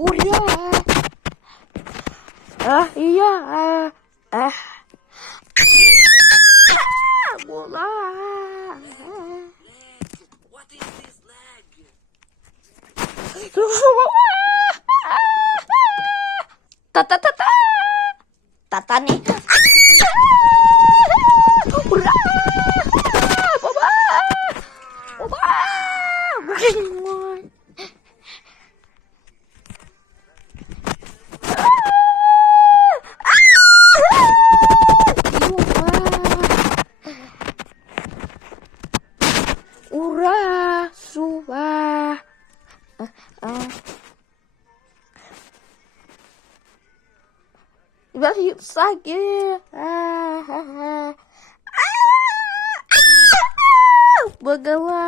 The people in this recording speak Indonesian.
Udah. Iya. Bola. What is this lag? Tata tata. Tata nih. Udah. Boba. Boba. Ura suah. Ibarat sakit. Bagaimana?